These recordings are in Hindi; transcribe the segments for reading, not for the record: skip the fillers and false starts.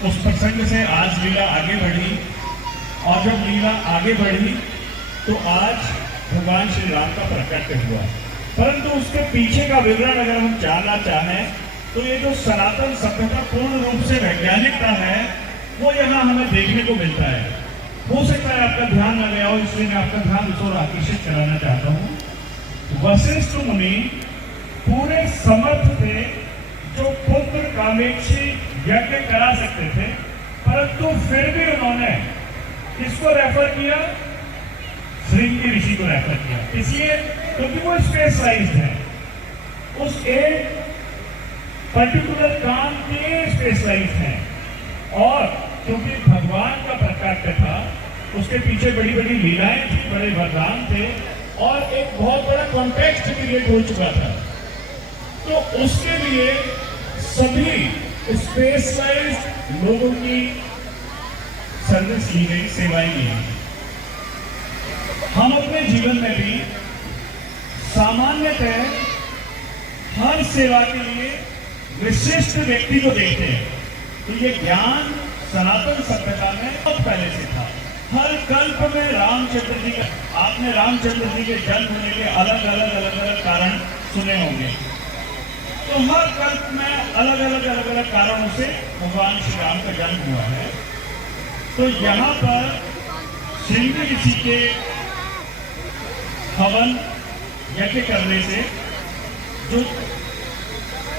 उस प्रसंग से आज लीला आगे बढ़ी, और जब लीला आगे बढ़ी तो आज भगवान श्री राम का प्रकट हुआ। परंतु उसके पीछे का विवरण अगर हम जानना चाहें तो ये जो सनातन सभ्यता पूर्ण रूप से वैज्ञानिकता है वो यहाँ हमें देखने को मिलता है। हो सकता है आपका ध्यान न गया हो, इसलिए मैं आपका ध्यान उस ओर आकर्षित कराना चाहता हूँ। वशिष्ठ मुनि पूरे समर्थ थे जो पुत्र कामेक्षी यज्ञ करा सकते थे, परंतु फिर भी उन्होंने किसको रेफर किया? श्रृंगी ऋषि को रेफर किया। इसलिए क्योंकि वो स्पेशलाइज्ड है, उस एक पर्टिकुलर काम के स्पेशलाइज्ड हैं, और क्योंकि भगवान का प्रकाट्य था, उसके पीछे बड़ी बड़ी लीलाएं थी, बड़े वरदान थे, और एक बहुत बड़ा कॉन्टेक्स्ट क्रिएट हो चुका था। तो उसके लिए सभी स्पेशलाइज्ड लोगों की सर्विस ली गई, सेवाएं ली गई। हम अपने जीवन में भी सामान्यतः हर सेवा के लिए विशिष्ट व्यक्ति को देखते हैं। तो ये ज्ञान सनातन सभ्यता में बहुत पहले से था। हर कल्प में रामचंद्र जी का, आपने रामचंद्र जी के जन्म होने के अलग अलग कारण सुने होंगे। तो हर कल्प में अलग अलग कारणों से भगवान श्री राम का जन्म हुआ है। तो यहाँ पर श्रृंगी ऋषि के हवन यज्ञ करने से जो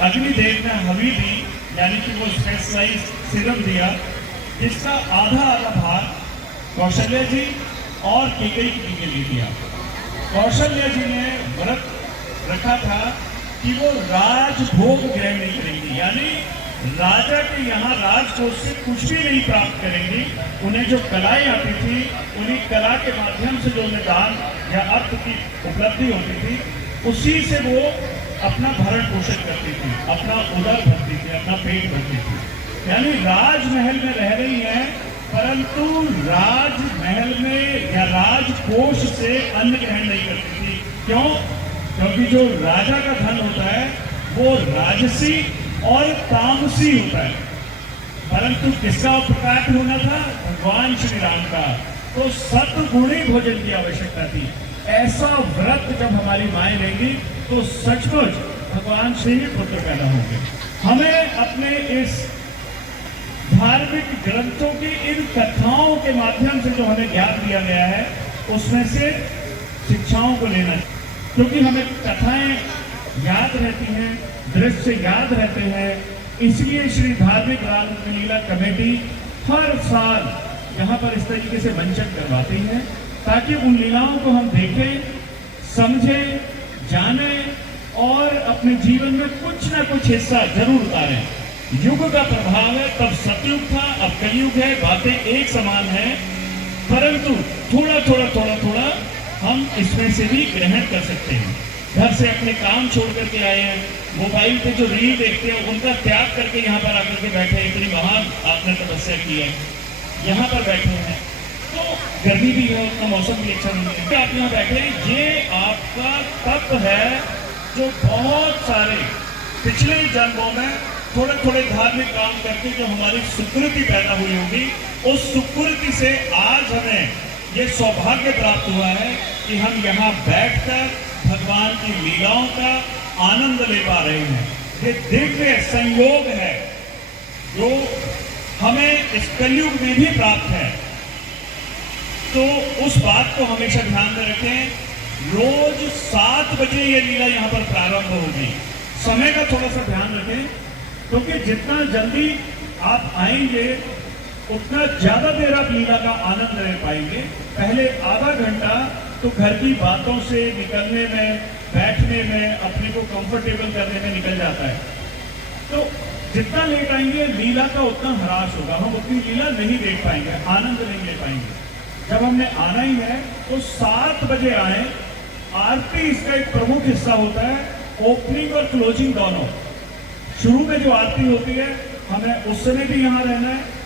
अग्निदेव ने हवि दी, यानी कि वो स्पेशलाइज सिरम दिया, जिसका आधा भाग कौशल्या जी और कैकेयी जी के लिए दिया। कौशल्या जी ने व्रत रखा था कि वो राजभोग ग्रहण नहीं करेंगी, यानी राजा के यहाँ राजकोष से कुछ भी नहीं प्राप्त करेंगी। उन्हें जो कलाएं आती थी, उन्हीं कला के माध्यम से जो उन्हें दान या अर्थ की उपलब्धि होती थी, उसी से वो अपना भरण पोषण करती थी, अपना उदर भरती थी, अपना पेट भरती थी। यानी राजमहल में रह रही है, परंतु राजमहल में या राजकोष से अन्न ग्रहण नहीं करती थी। क्यों? क्योंकि जो राजा का धन होता है वो राजसी और तामसी होता है, परंतु किसका प्रकाश होना था? भगवान श्री राम का। तो सतगुणी भोजन की आवश्यकता थी। ऐसा व्रत जब हमारी माएं लेंगी तो सचमुच भगवान से ही पुत्र पैदा होंगे। हमें अपने इस धार्मिक ग्रंथों की इन कथाओं के माध्यम से जो हमें ज्ञान दिया गया है, उसमें से शिक्षाओं को लेना, क्योंकि हमें कथाएं याद रहती हैं, दृश्य याद रहते हैं। इसलिए श्री धार्मिक रामलीला कमेटी हर साल यहाँ पर इस तरीके से मंचन करवाती है, ताकि उन लीलाओं को हम देखें, समझें, जानें और अपने जीवन में कुछ ना कुछ हिस्सा जरूर उतारें। युग का प्रभाव है, तब सतयुग था, अब कलयुग है, बातें एक समान है, परंतु थोड़ा थोड़ा हम इसमें से भी ग्रहण कर सकते हैं। घर से अपने काम छोड़ करके आए हैं, मोबाइल पे जो रील देखते हैं उनका त्याग करके यहाँ पर आकर के बैठे हैं। इतनी महान आपने तपस्या की है, यहाँ पर बैठे हैं, तो गर्मी भी है, उतना मौसम भी अच्छा नहीं है, आप यहाँ बैठे हैं। ये आपका तप है जो बहुत सारे पिछले जन्मों में थोड़े धार्मिक काम करके जो हमारी सुकृति पैदा हुई होगी, उस सुकृति से आज हमें ये सौभाग्य प्राप्त हुआ है कि हम यहाँ बैठकर भगवान की लीलाओं का आनंद ले पा रहे हैं। ये दिव्य संयोग है जो हमें इस कलयुग में भी प्राप्त है। तो उस बात को हमेशा ध्यान में रखें। रोज 7 बजे ये लीला यहाँ पर प्रारंभ होगी। समय का थोड़ा सा ध्यान रखें, क्योंकि जितना जल्दी आप आएंगे उतना ज्यादा देर आप लीला का आनंद ले पाएंगे। पहले आधा घंटा तो घर की बातों से निकलने में, बैठने में, अपने को कंफर्टेबल करने में निकल जाता है। तो जितना लेट आएंगे लीला का उतना ह्रास होगा, हम उतनी लीला नहीं देख पाएंगे, आनंद नहीं ले पाएंगे। जब हमने आना ही है तो 7 बजे आए। आरती इसका एक प्रमुख हिस्सा होता है, ओपनिंग और क्लोजिंग दोनों। शुरू में जो आरती होती है हमें उस समय भी यहाँ रहना है,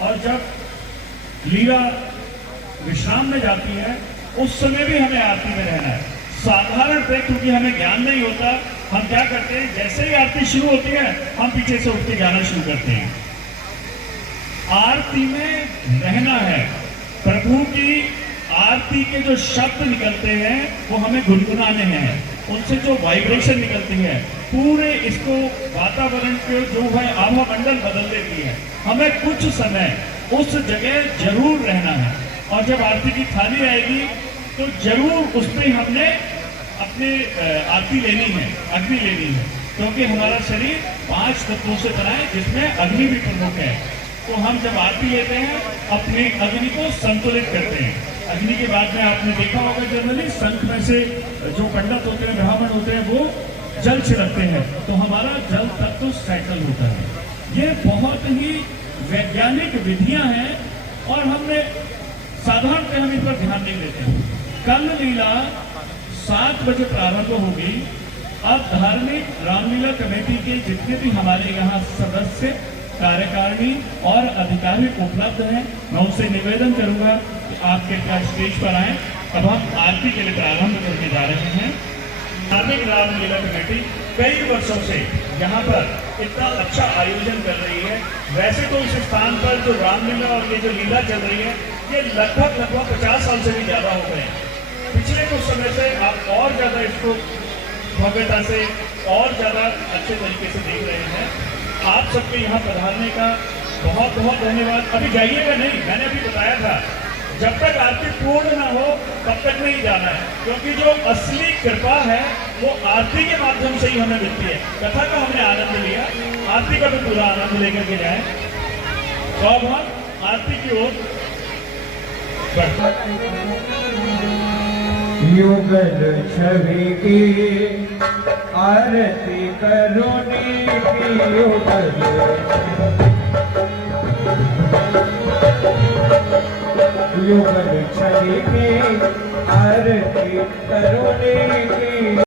और जब लीला विश्राम में जाती है उस समय भी हमें आरती में रहना है। साधारण पे क्योंकि हमें ज्ञान नहीं होता, हम क्या करते हैं, जैसे ही आरती शुरू होती है हम पीछे से उठ के गाना शुरू करते हैं। आरती में रहना है। प्रभु की आरती के जो शब्द निकलते हैं वो हमें गुनगुनाने हैं, उनसे जो वाइब्रेशन निकलती है पूरे इसको वातावरण के जो है आभा मंडल बदल देती है। हमें कुछ समय उस जगह जरूर रहना है, और जब आरती की थाली आएगी तो जरूर उस पर हमने अपने आरती लेनी है, अग्नि लेनी है, क्योंकि हमारा शरीर 5 तत्वों से बना है जिसमें अग्नि भी प्रमुख है। तो हम जब आरती लेते हैं अपने अग्नि को संतुलित करते हैं। अग्नि के बाद में आपने देखा होगा जनरली संख में से जो पंडित होते हैं, ब्राह्मण होते हैं, वो जल छिड़कते हैं, तो हमारा जल तत्व साइकिल होता है। ये बहुत ही वैज्ञानिक विधियां हैं और हमने साधारणतः हम इस पर ध्यान नहीं देते। कल लीला 7 बजे प्रारंभ होगी। अब धार्मिक रामलीला कमेटी के जितने भी हमारे यहाँ सदस्य, कार्यकारिणी और अधिकारी उपलब्ध हैं, मैं उनसे निवेदन करूंगा कि आप कृपया स्टेज पर आएं। अब हम आरती के लिए प्रारंभ करने जा रहे हैं। धार्मिक रामलीला कमेटी कई वर्षों से यहाँ पर इतना अच्छा आयोजन कर रही है। वैसे तो इस स्थान पर जो रामलीला और ये जो लीला चल रही है ये लगभग 50 साल से भी ज्यादा हो गए हैं। पिछले कुछ समय से आप और ज्यादा इसको भव्यता से और ज्यादा अच्छे तरीके से देख रहे हैं। आप सबके यहाँ पधारने का बहुत बहुत धन्यवाद। अभी जाइएगा नहीं, मैंने अभी बताया था जब तक आरती पूर्ण ना हो तब तक नहीं जाना है, क्योंकि जो असली कृपा है वो आरती के माध्यम से ही हमें मिलती है। कथा का हमने आनंद लिया, आरती का भी पूरा आनंद लेकर के जाए। तो अब हम आरती की ओर युगल छवि की आरती करुणी की, युगल छवि की आरती करुणी की।